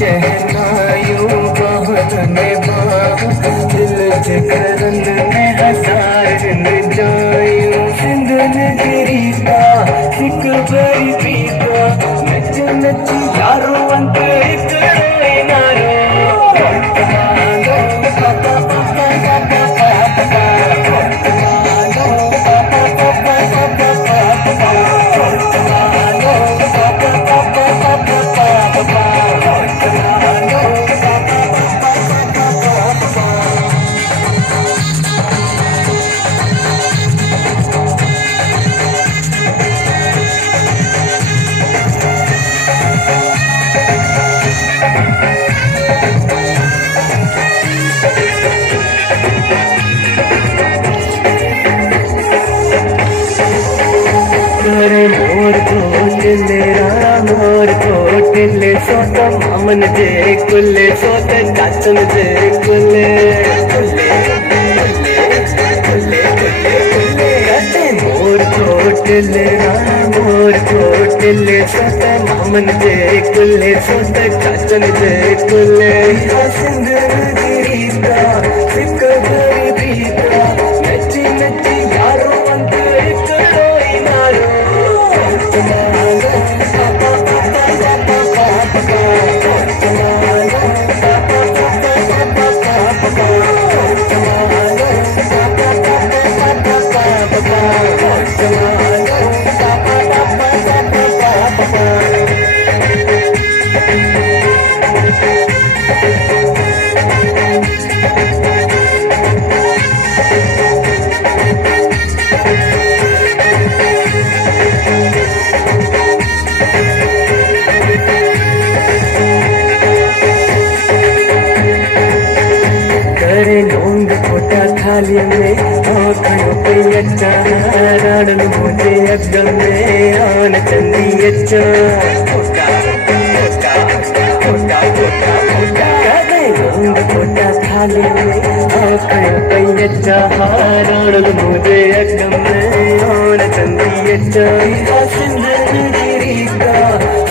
शहनाइयों बहुत में बाह दिल जगरन में हजार न जायूं सिंध गिरी का सिक बरी पीता नच नच यारो अंत एक नारो मोर कोटिले सोता मामन जे कुले सोते चाचन जे कुले मोर कोटिले सोता मामन जे कुले सोते चाचन जे कुले सिंध गिरी का सिक बरी पीता नची नची यारो अंत एक नारो थाली में आखियों पे अच्छा रण मुझे अग्ग में आन चंदी अच्छा खोटा खोटा खोटा खोटा खोटा खोटा थाली में आखियों पे अच्छा रण मुझे अग्ग में आन चंदी अच्छा सिंध गिरी का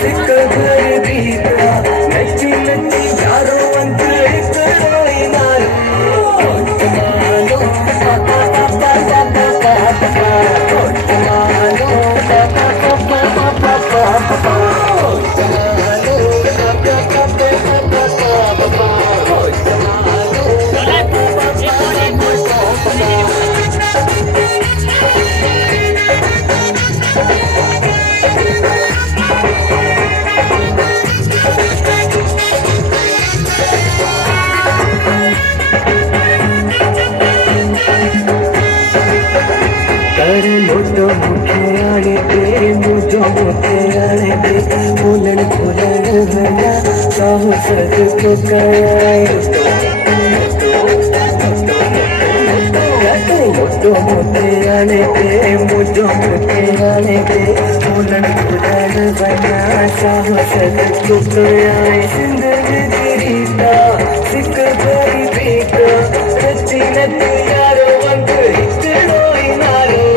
सिक बरी पीता नची नची यारो अंत एक नारो लोटो मुखे आने दे मुझो मुखे आने दे फूलन फूलन भला साहु सद को कराए लोटो मुखे आने दे मुझो मुखे आने दे फूलन फूलन भला साहु सद को कराए सिंध गिरी का सिक बरी पीता नची नची यारो अंत एक नारो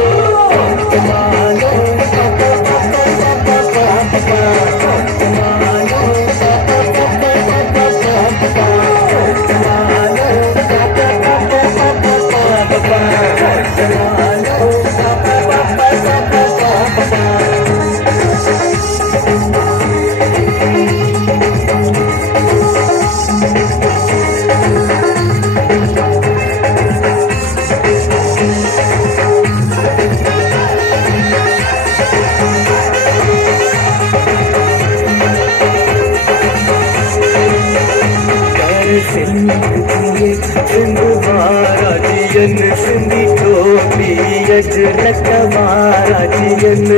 महाराजियन सिंधी टोपी अजरक महाराजियन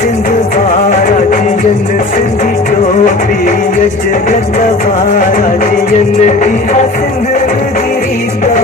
सिंध महाराजियन सिंधी टोपी अजरक महाराजियन सिंध गिरी का